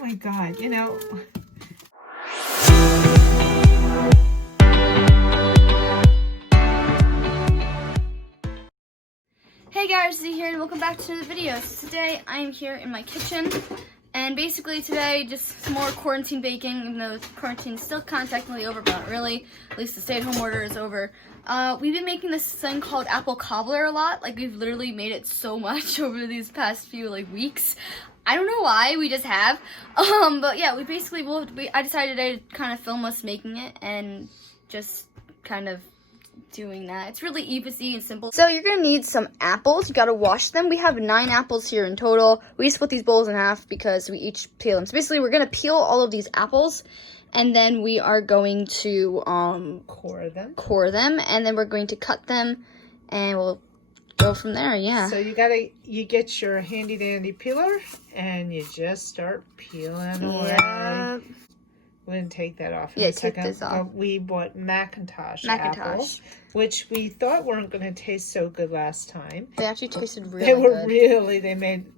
my God, you know. Hey guys, Z here and welcome back to the video. So today I am here in my kitchen and basically today just some more quarantine baking, even though quarantine is still kind of technically over, but not really. At least the stay-at-home order is over. We've been making this thing called apple cobbler a lot. Like we've literally made it so much over these past few weeks. I don't know why, we just have. But yeah, we basically I decided today to kind of film us making it and just kind of doing that. It's really easy and simple. So you're gonna need some apples. You gotta wash them. We have 9 apples here in total. We split these bowls in half because we each peel them. So basically we're gonna peel all of these apples and then we are going to core them and then we're going to cut them and we'll go from there. Yeah. So you get your handy dandy peeler and you just start peeling away. We're going to take that off in a second. Take this off. We bought Macintosh apples, which we thought weren't going to taste so good last time. They actually tasted really good.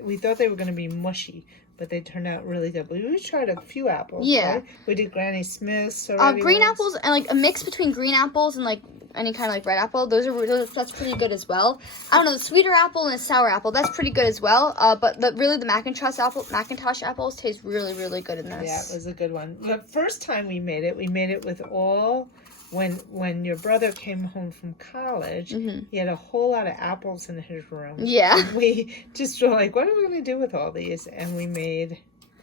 We thought they were going to be mushy, but they turned out really good. We tried a few apples. Yeah. Right? We did Granny Smith's. Green apples and a mix between green apples and any kind of red apple. That's pretty good as well. I don't know, the sweeter apple and a sour apple, that's pretty good as well. But the Macintosh apples taste really, really good in this. Yeah, it was a good one. The first time we made it with all, when your brother came home from college, he had a whole lot of apples in his room. Yeah. And we just were like, what are we going to do with all these? And we made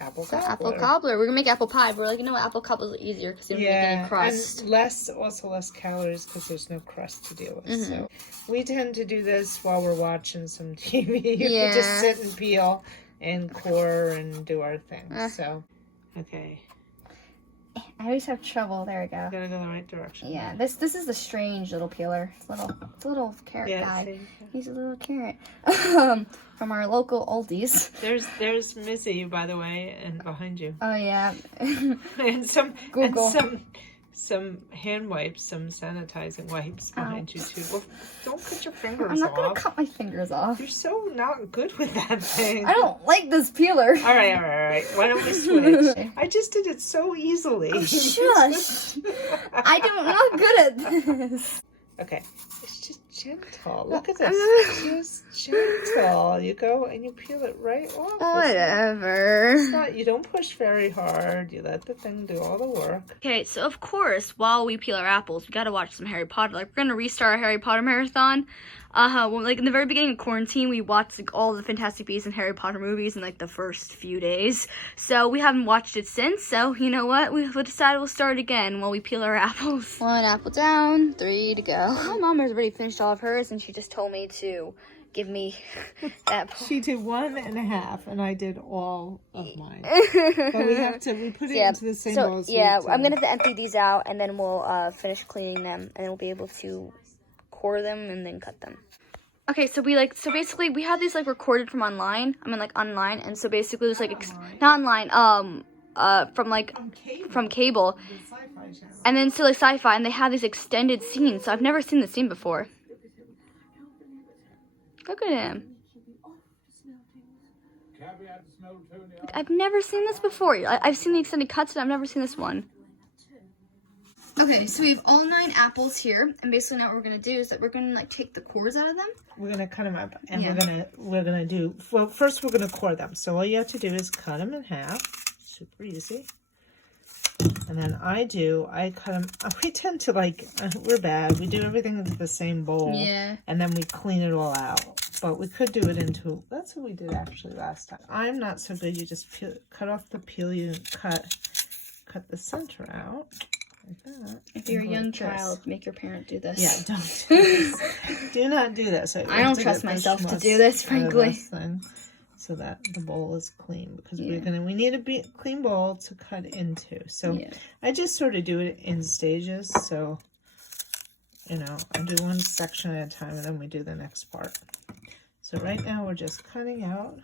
apple cobbler. Apple cobbler. We're gonna make apple pie. But we're like, you know what? Apple cobbler is easier because you don't make any crust. And less calories because there's no crust to deal with. So we tend to do this while we're watching some TV. Yeah. We just sit and peel and core and do our thing. So, okay. I always have trouble. There we go. Gotta go the right direction. Yeah, this is the strange little peeler. It's a little carrot guy. See? He's a little carrot. From our local Aldi's. There's Missy, by the way, and behind you. Oh yeah. And some Google. And some hand wipes, some sanitizing wipes behind you too. Well, don't cut your fingers off. I'm not gonna cut my fingers off. You're so not good with that thing. I don't like this peeler. All right. Why don't we switch? I just did it so easily. Oh, shush. I'm not good at this. Okay. It's just gentle. Look at this. Just gentle. You go and you peel it right off. Whatever. It's not, you don't push very hard. You let the thing do all the work. Okay, so of course, while we peel our apples, we gotta watch some Harry Potter. We're gonna restart our Harry Potter marathon. In the very beginning of quarantine, we watched all the Fantastic Beasts and Harry Potter movies in the first few days. So we haven't watched it since. So you know what? We'll decide we'll start again while we peel our apples. 1 apple down, 3 to go. My mom has already finished all of hers, and she just told me to give me that. She did 1.5, and I did all of mine. But we put it into the same bowl. Yeah, I'm gonna have to empty these out, and then we'll finish cleaning them, and we'll be able to core them and then cut them. Okay, so basically we have these recorded from online. Online, and so basically it's not online, from cable. And then so Sci-Fi, and they have these extended scenes. So I've never seen this scene before. Look at him. I've never seen this before. I've seen the extended cuts, but I've never seen this one. Okay, so we have all 9 apples here, and basically now what we're gonna do is that we're gonna take the cores out of them. We're gonna cut them up, and we're gonna do. Well, first we're gonna core them. So all you have to do is cut them in half. Super easy. And then I cut them. We tend to we're bad. We do everything into the same bowl. Yeah. And then we clean it all out. But we could do it into. That's what we did actually last time. I'm not so good. You just cut off the peel. You cut the center out. Like that. If you're a young child, make your parent do this. Yeah, don't do this. Do not do this. I don't trust myself to do this, frankly. So that the bowl is clean, because we need a clean bowl to cut into. So I just sort of do it in stages. So, I do one section at a time, and then we do the next part. So right now we're just cutting out.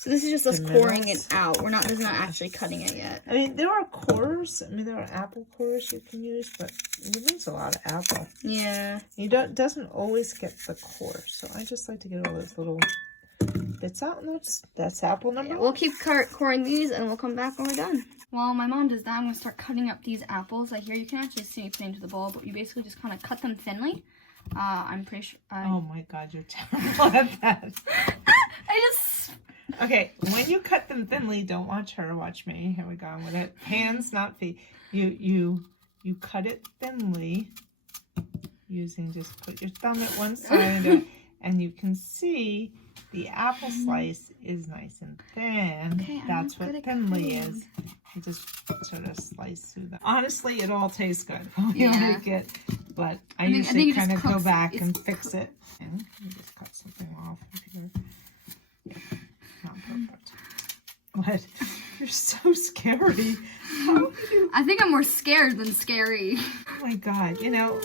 So this is just us coring it out. This is not actually cutting it yet. I mean, there are cores. There are apple cores you can use, but you lose a lot of apple. Yeah. Doesn't always get the core. So I just like to get all those little That's out. That's apple number one. We'll keep coring these, and we'll come back when we're done. While my mom does that, I'm going to start cutting up these apples. I hear you can actually see me put into the bowl, but you basically just kind of cut them thinly. I'm pretty sure... Oh my god, you're terrible at that. Okay, when you cut them thinly, don't watch her, watch me. Here we go with it. Hands, not feet. You cut it thinly using, just put your thumb at one side and you can see the apple slice is nice and thin. Okay, that's what thinly is. You just sort of slice through that. Honestly, it all tastes good when you make it, but I usually kind of go back and fix it. And you just cut something off of here. Yeah, not perfect. What? You're so scary. I think I'm more scared than scary. Oh my god, you know.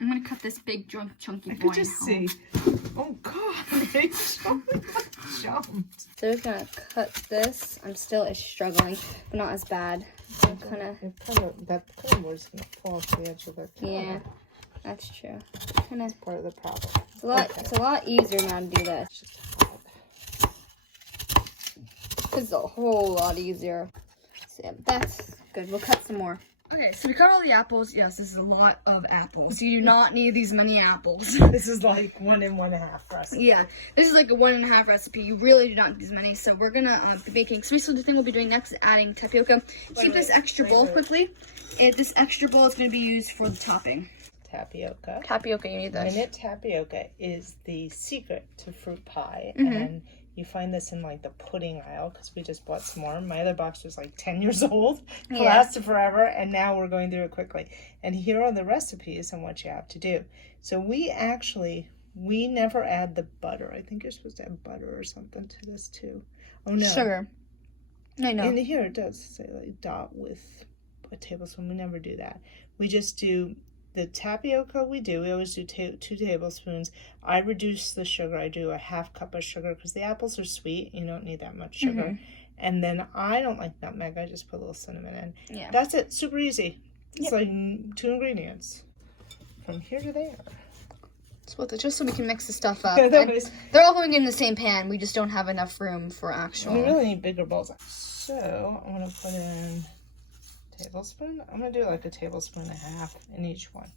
I'm gonna cut this big chunky boy. I could just see. Oh god, it jumped. So we're gonna cut this. I'm still struggling, but not as bad. I'm that kind of was gonna fall off the edge of the counter. Yeah, that's true. That's part of the problem. It's a lot easier now to do this. It's a whole lot easier. So yeah, that's good. We'll cut some more. Okay, so we cut all the apples. Yes, this is a lot of apples. You do not need these many apples. This is like 1 1/2 recipe. Yeah, this is like a 1 1/2 recipe. You really do not need these many. So we're gonna be making. So basically, the thing we'll be doing next is adding tapioca. Keep this extra bowl quickly. And this extra bowl is going to be used for the topping. Tapioca. Tapioca, you need this. Minute tapioca is the secret to fruit pie, and you find this in like the pudding aisle because we just bought some more. My other box was like 10 years old. It lasted forever, and now we're going through it quickly. And here are the recipes and what you have to do. So we never add the butter. I think you're supposed to add butter or something to this too. Oh no. Sugar. I know. And here it does say like dot with a tablespoon. We never do that. We just do the tapioca. We always do 2 tablespoons. I reduce the sugar. I do a 1/2 cup of sugar because the apples are sweet. You don't need that much sugar. And then I don't like nutmeg. I just put a little cinnamon in. Yeah. That's it. Super easy. It's like 2 ingredients. From here to there. Just so we can mix the stuff up. They're all going in the same pan. We just don't have enough room for actual. We really need bigger bowls. So I'm going to put in tablespoon. I'm gonna do like a 1.5 tablespoons in each one.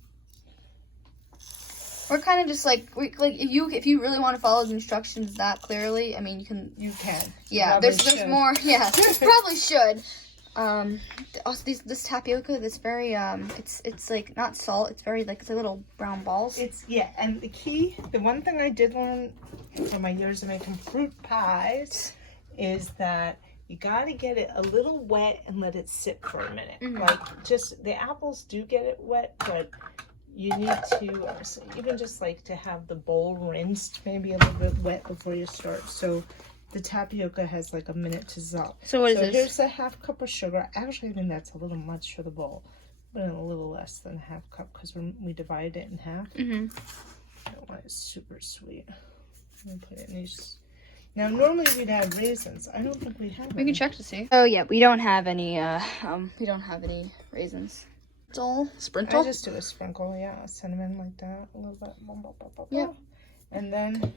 We're kind of just like if you really want to follow the instructions that clearly, I mean you can. Yeah, there's more. Yeah, probably should. Also this tapioca, this very it's like not salt. It's very like it's like little brown balls. And the one thing I did learn from my years of making fruit pies is that you got to get it a little wet and let it sit for a minute. Like just the apples do get it wet, but you need to even just like to have the bowl rinsed maybe a little bit wet before you start. So the tapioca has like a minute to dissolve. So what is this? Here's a 1/2 cup of sugar. Actually, I think that's a little much for the bowl. Put in a little less than 1/2 cup because we divided it in half. I don't want it super sweet. I'm gonna put it in these. Now, normally we'd have raisins. I don't think we have any. We can check to see. Oh yeah, we don't have any. We don't have any raisins. Sprinkle. I just do a sprinkle, cinnamon like that, a little bit. Yeah. And then,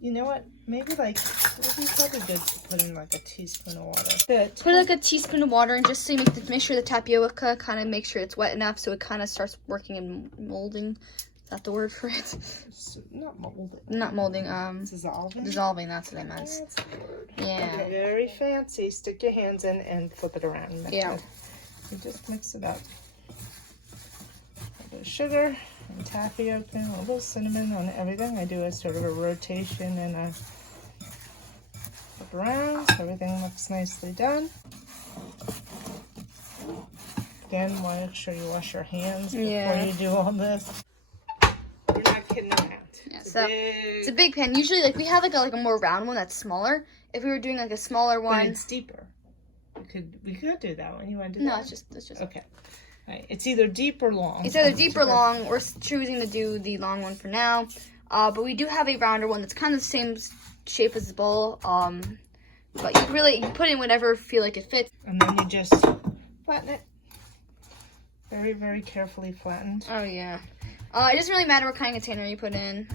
you know what? Maybe like it would be probably good to put in like a teaspoon of water. Put like a teaspoon of water, and just so you make sure the tapioca kind of make sure it's wet enough, so it kind of starts working and molding. Is that the word for it? It's not molding. Not molding. Dissolving. Dissolving. That's what I meant. That's the word. Yeah. Okay, very fancy. Stick your hands in and flip it around. Yeah. You just mix it up. A bit of sugar and tapioca, a little cinnamon on everything. I do a sort of a rotation and a flip around so everything looks nicely done. Again, make sure you wash your hands before you do all this. We're not kidding around. Yeah, it's a big pan. Usually, like we have like a more round one that's smaller. If we were doing like a smaller one, but it's deeper. We could do that one. You want to do that? No, it's just okay. All right. It's either deep or long. It's either deep or long. We're choosing to do the long one for now. But we do have a rounder one that's kind of the same shape as the bowl. But you can put in whatever you feel like it fits. And then you just flatten it. Very, very carefully flattened. Oh yeah. It doesn't really matter what kind of container you put in.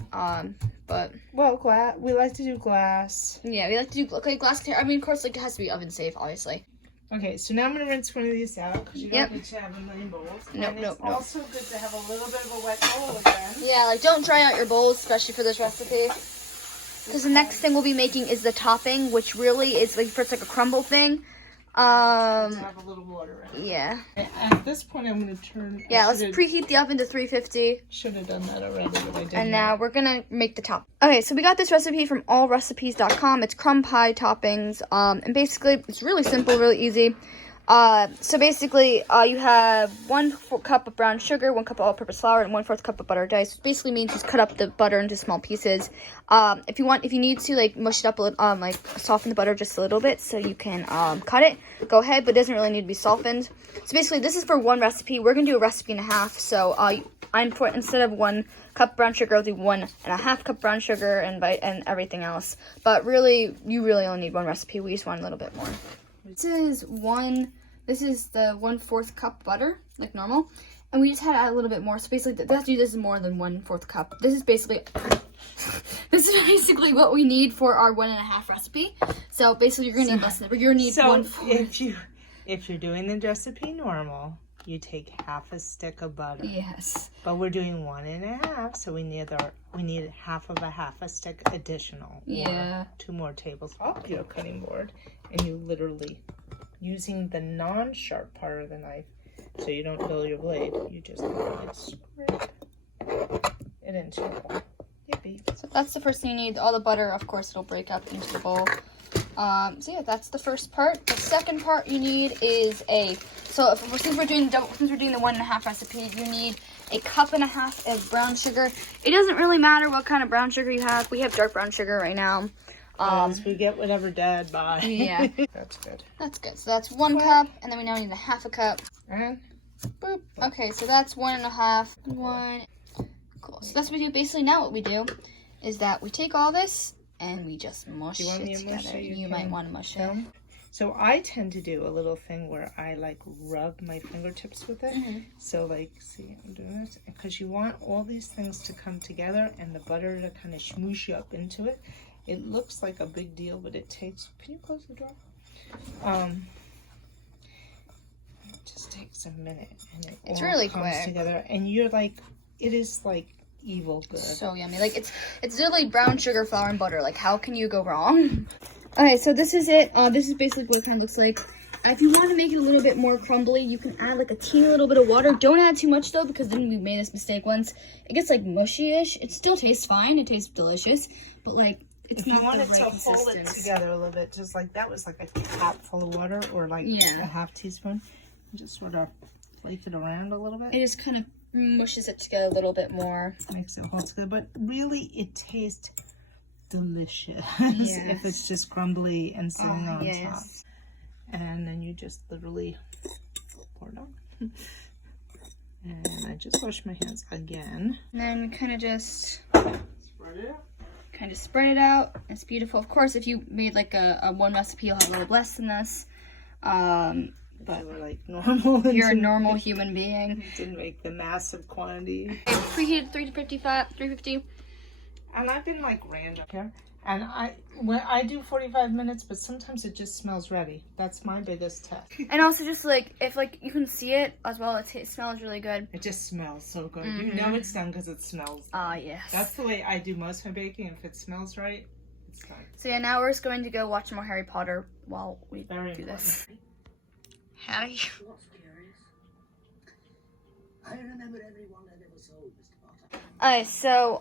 but well, we like to do glass. Yeah, we like to do glass. I mean, of course, like it has to be oven safe, obviously. Okay, so now I'm gonna rinse one of these out because you don't need to have a million bowls. Nope, and it's also good to have a little bit of a wet bowl again. Yeah, like don't dry out your bowls, especially for this recipe. Because the next thing we'll be making is the topping, which really is like first like a crumble thing. Have a little water in it. Yeah. At this point, I'm gonna turn. Yeah, let's preheat the oven to 350. Should have done that already, but I didn't. And now we're gonna make the top. Okay, so we got this recipe from allrecipes.com. It's crumb pie toppings. And basically, it's really simple, really easy. So basically, you have 1 cup of brown sugar, 1 cup of all-purpose flour, and 1/4 cup of butter diced. Which basically means just cut up the butter into small pieces. If you need to like mush it up a little, like soften the butter just a little bit, so you can cut it. Go ahead, but it doesn't really need to be softened. So basically, this is for one recipe. We're gonna do a recipe and a half. So instead of 1 cup brown sugar, I'll do 1.5 cup brown sugar and everything else. But really, you really only need one recipe. We just want a little bit more. This is the 1/4 cup butter, like normal, and we just had to add a little bit more. So basically, this is more than 1/4 cup. This is basically what we need for our 1.5 recipe. So basically, you're gonna need less than that. You're gonna need 1/4. If you're doing the recipe normal, you take half a stick of butter. Yes. But we're doing 1.5, so we need half a stick additional. Yeah. 2 more tablespoons off your cutting board, and you literally using the non-sharp part of the knife, so you don't dull your blade. You just literally scrape it into your bowl. Yippee. So that's the first thing you need. All the butter, of course, it'll break up into the bowl. So yeah, that's the first part. The second part you need is since we're doing the 1.5 recipe, you need 1.5 cups of brown sugar. It doesn't really matter what kind of brown sugar you have. We have dark brown sugar right now. We get whatever Dad buys. Yeah. That's good. That's good. So that's 1 cup, and then we now need 1/2 cup. And boop. Okay, so that's 1.5. Cool. So that's what we do. Basically, now what we do is that we take all this and we just mush it together. You might want to mush it. So I tend to do a little thing where I like rub my fingertips with it. Mm-hmm. So like, see, I'm doing this because you want all these things to come together and the butter to kind of smoosh you up into it. It looks like a big deal, but it takes. Can you close the door? It just takes a minute, and it all really comes quick together. And you're like, it is like evil good. So yummy. Like it's literally brown sugar, flour, and butter. Like how can you go wrong? Okay, so this is it. This is basically what it kind of looks like. If you want to make it a little bit more crumbly, you can add like a teeny little bit of water. Don't add too much though, because then we made this mistake once. It gets like mushy-ish. It still tastes fine. It tastes delicious, but like it's not the right consistency. If you wanted to hold it together a little bit, just like that was like a capful of water or like a half teaspoon. Just sort of flake it around a little bit. It just kind of mushes it together a little bit more. Makes it hold together, but really it tastes delicious if it's just crumbly and sitting on top. And then you just literally pour it on. And I just wash my hands again. And then we kind of just spread it out. Spread it out. It's beautiful. Of course, if you made like a one recipe, you'll have a little less than this. But you're like normal. You're a normal human being. Didn't make the massive quantity. Preheated 350. And I've been like random here. And I do 45 minutes, but sometimes it just smells ready. That's my biggest test. And also just like, if like you can see it as well, it smells really good. It just smells so good. Mm-hmm. You know it's done because it smells good. Yes. That's the way I do most of my baking. If it smells right, it's done. So yeah, now we're just going to go watch more Harry Potter while we do this. Harry? What's curious? I remember everyone I ever sold, Mr. Potter. Alright, so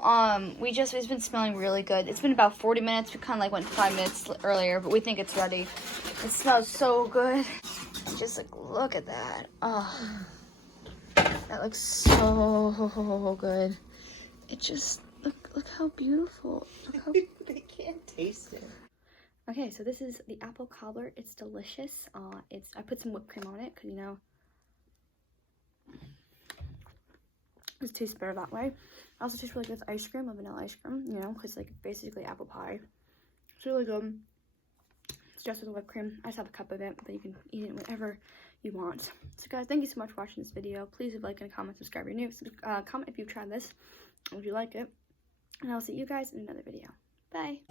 it's been smelling really good. It's been about 40 minutes. We kind of like went 5 minutes earlier, but we think it's ready. It smells so good. Just like look at that. Oh, that looks so good. It just look how beautiful. Look how they can't taste it. Okay, so this is the apple cobbler. It's delicious. I put some whipped cream on it because you know it tastes better that way. It also tastes really good with ice cream, a vanilla ice cream, you know, because like basically apple pie. It's really good. It's just with whipped cream. I just have a cup of it, but you can eat it whenever you want. So guys, thank you so much for watching this video. Please leave a like and a comment, subscribe if you're new. Comment if you've tried this, if you like it. And I'll see you guys in another video. Bye.